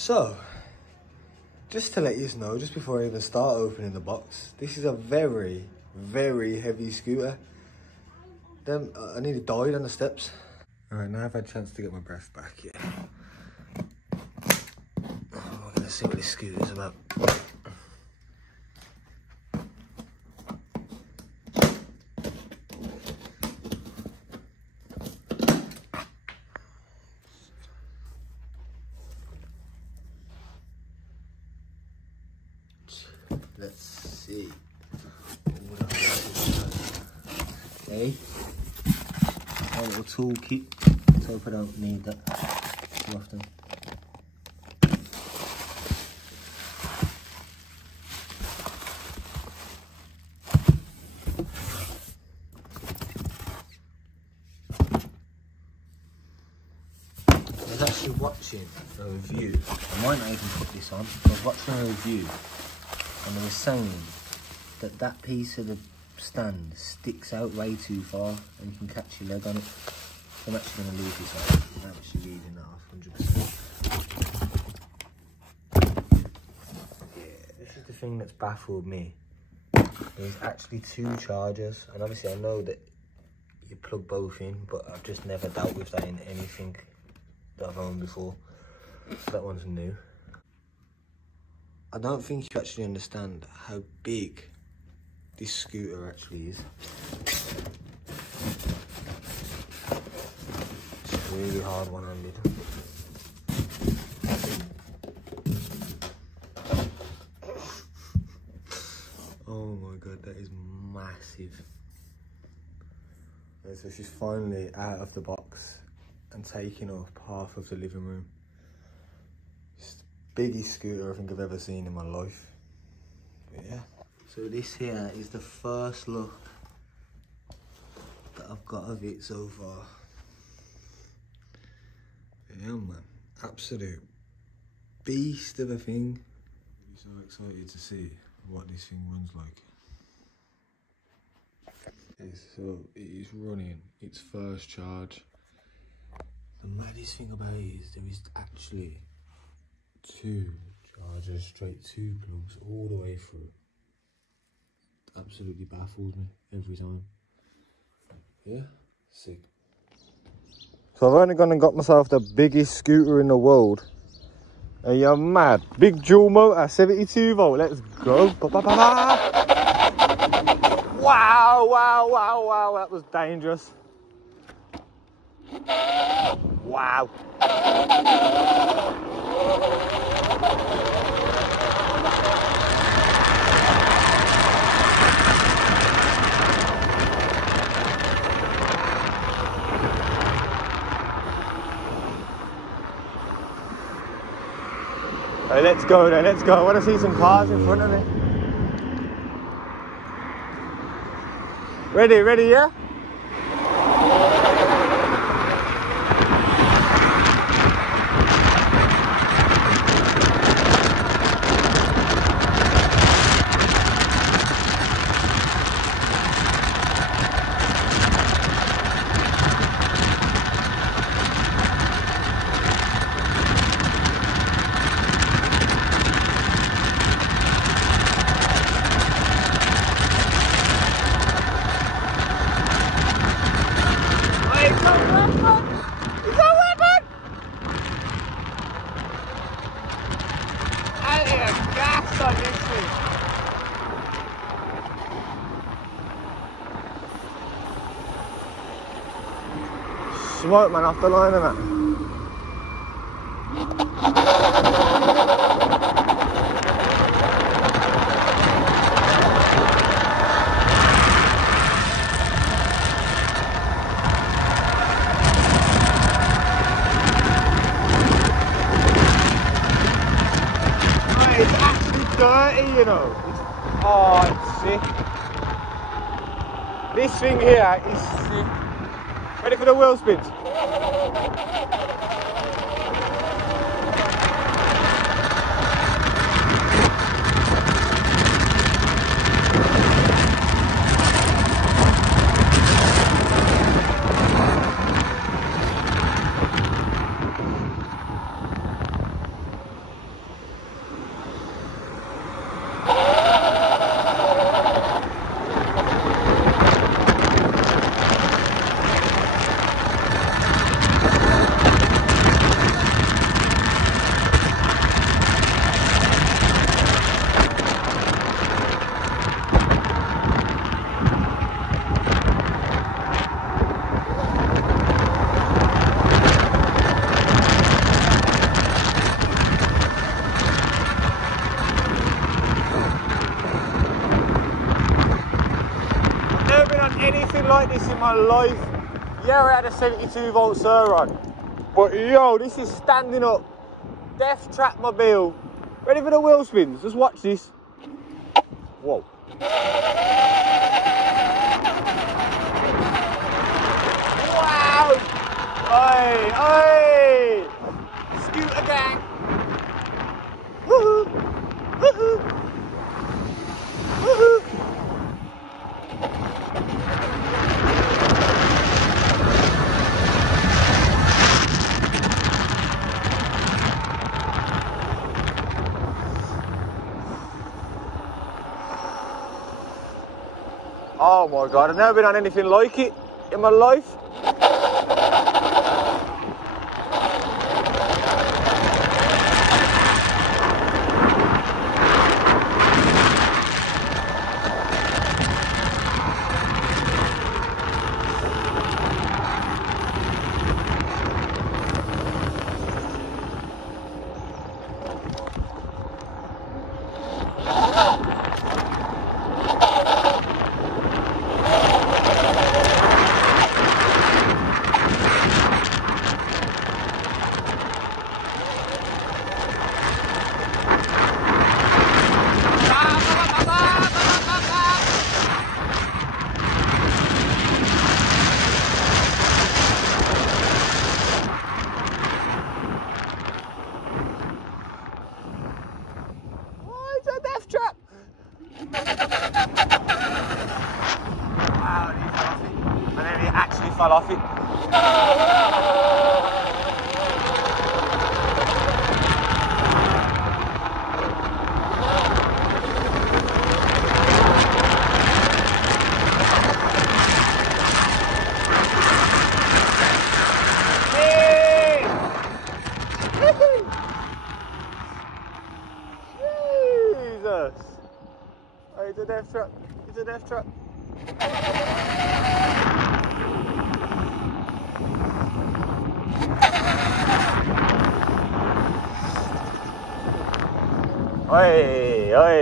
So, just to let you know, just before I even start opening the box, this is a very, very heavy scooter. Then I nearly died on the steps. Alright, now I've had a chance to get my breath back, yeah. Oh, we're gonna see what this scooter's about. Let's see. Okay. Our little toolkit. Let's hope I don't need that too often. I was actually watching a review. I might not even put this on. I was watching a review and they were saying that that piece of the stand sticks out way too far and you can catch your leg on it. So I'm actually going to leave this off. I'm actually reading that off 100%. Yeah, this is the thing that's baffled me. There's actually 2 chargers, and obviously I know that you plug both in, but I've just never dealt with that in anything that I've owned before. So that one's new. I don't think you actually understand how big this scooter actually is. It's really hard one-handed. Oh my god, that is massive. And so she's finally out of the box and taking up half of the living room. Biggest scooter I think I've ever seen in my life. But yeah. So this here is the first look that I've got of it so far. Yeah man, absolute beast of a thing. I'm so excited to see what this thing runs like. Okay, so it is running its first charge. The maddest thing about it is there is actually 2 chargers, straight 2 plugs all the way through. It absolutely baffles me every time. Yeah, sick. So I've only gone and got myself the biggest scooter in the world. Are you mad? Big dual motor, 72 volt, let's go. Ba, ba, ba, ba. Wow, wow, wow, wow, that was dangerous. Wow. Right, let's go then, let's go. I want to see some cars in front of me. Ready, yeah? Smoke man off the line and that. Oh, it's actually dirty, you know. Oh, it's sick. This thing here is sick. Ready for the wheel spins? like this in my life. Yeah, I had a 72 volt Sur but yo, this is standing up. Death Trap mobile. Ready for the wheel spins? Just watch this. Whoa. Wow! Oi, oi! Scooter gang. Woohoo! Woohoo! Woohoo! Oh my god, I've never been on anything like it in my life. Trap. Wow, he fell off it. And then he actually fell off it. Jesus! Oh, it's a death trap. It's a death trap. Oi, oi.